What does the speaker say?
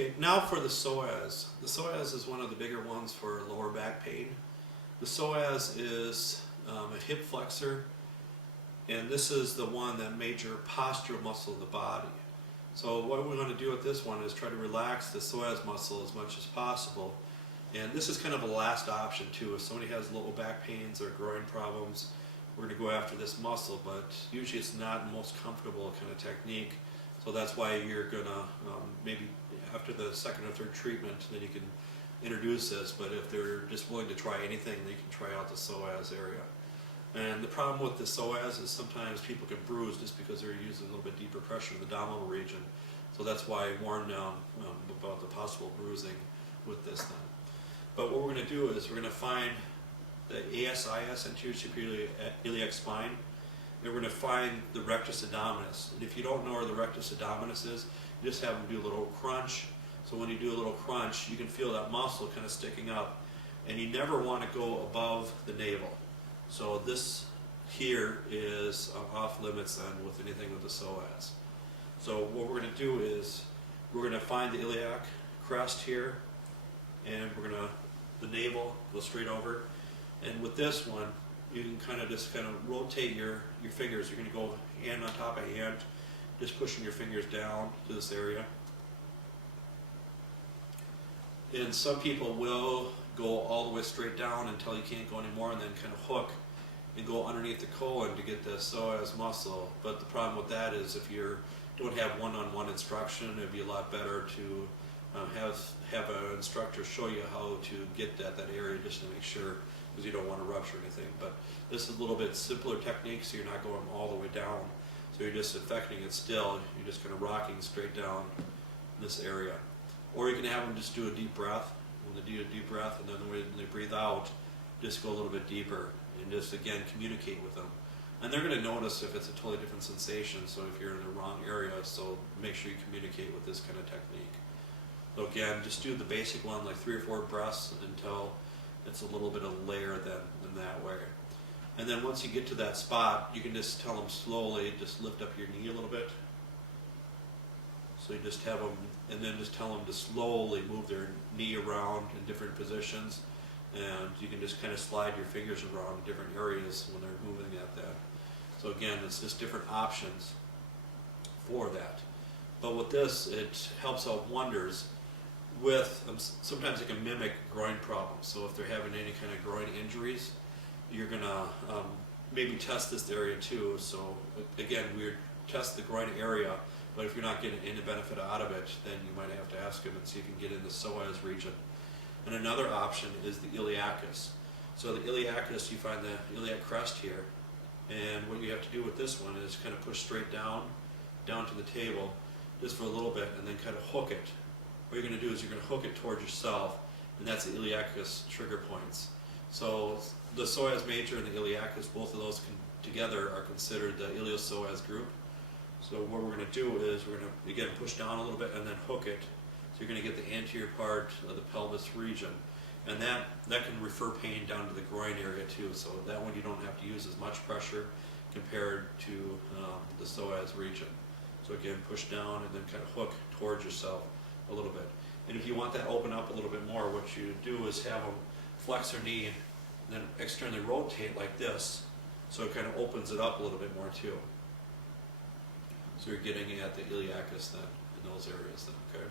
Okay, now for the psoas. The psoas is one of the bigger ones for lower back pain. The psoas is a hip flexor, and this is the one that major postural muscle of the body. So what we're going to do with this one is try to relax the psoas muscle as much as possible. And this is kind of a last option too. If somebody has lower back pains or groin problems, we're going to go after this muscle, but usually it's not the most comfortable kind of technique. So that's why you're going to maybe after the second or third treatment, then you can introduce this. But if they're just willing to try anything, they can try out the psoas area. And the problem with the psoas is sometimes people get bruised just because they're using a little bit deeper pressure in the abdominal region. So that's why I warn about the possible bruising with this then. But what we're going to do is we're going to find the ASIS, anterior superior iliac spine, and we're going to find the rectus abdominis. And if you don't know where the rectus abdominis is, you just have them do a little crunch. So when you do a little crunch, you can feel that muscle kind of sticking up. And you never want to go above the navel. So this here is off limits then with anything with the psoas. So what we're going to do is we're going to find the iliac crest here, and we're going to, the navel, go straight over. And with this one, you can kind of rotate your fingers. You're going to go hand on top of hand, just pushing your fingers down to this area. And some people will go all the way straight down until you can't go anymore, and then kind of hook and go underneath the colon to get the psoas muscle. But the problem with that is if you don't have one-on-one instruction, it'd be a lot better to have an instructor show you how to get that area just to make sure, because you don't want to rupture anything. But this is a little bit simpler technique, so you're not going all the way down. So you're just affecting it still. You're just kind of rocking straight down this area. Or you can have them just do a deep breath. When they do a deep breath, and then when they breathe out, just go a little bit deeper and just again communicate with them. And they're going to notice if it's a totally different sensation. So if you're in the wrong area, so make sure you communicate with this kind of technique. So again, just do the basic one, like 3 or 4 breaths until it's a little bit of a layer then that way. And then once you get to that spot, you can just tell them slowly, just lift up your knee a little bit. So you just have them, and then just tell them to slowly move their knee around in different positions. And you can just kind of slide your fingers around in different areas when they're moving at that. So again, it's just different options for that. But with this, it helps out wonders with, sometimes it can mimic groin problems. So if they're having any kind of groin injuries, you're going to maybe test this area too. So again, we test the groin area, but if you're not getting any benefit out of it, then you might have to ask them and see if you can get in the psoas region. And another option is the iliacus. So the iliacus, you find the iliac crest here, and what you have to do with this one is kind of push straight down to the table, just for a little bit, and then kind of hook it. What you're going to do is you're going to hook it towards yourself, and that's the iliacus trigger points. So the psoas major and the iliacus, both of those together are considered the iliopsoas group. So what we're going to do is we're going to, again, push down a little bit and then hook it. So you're going to get the anterior part of the pelvis region. And that can refer pain down to the groin area too. So that one you don't have to use as much pressure compared to the psoas region. So again, push down and then kind of hook towards yourself a little bit. And if you want that to open up a little bit more, what you do is have them flex their knee and then externally rotate like this. So it kind of opens it up a little bit more too. So you're getting at the iliacus then, in those areas then, okay?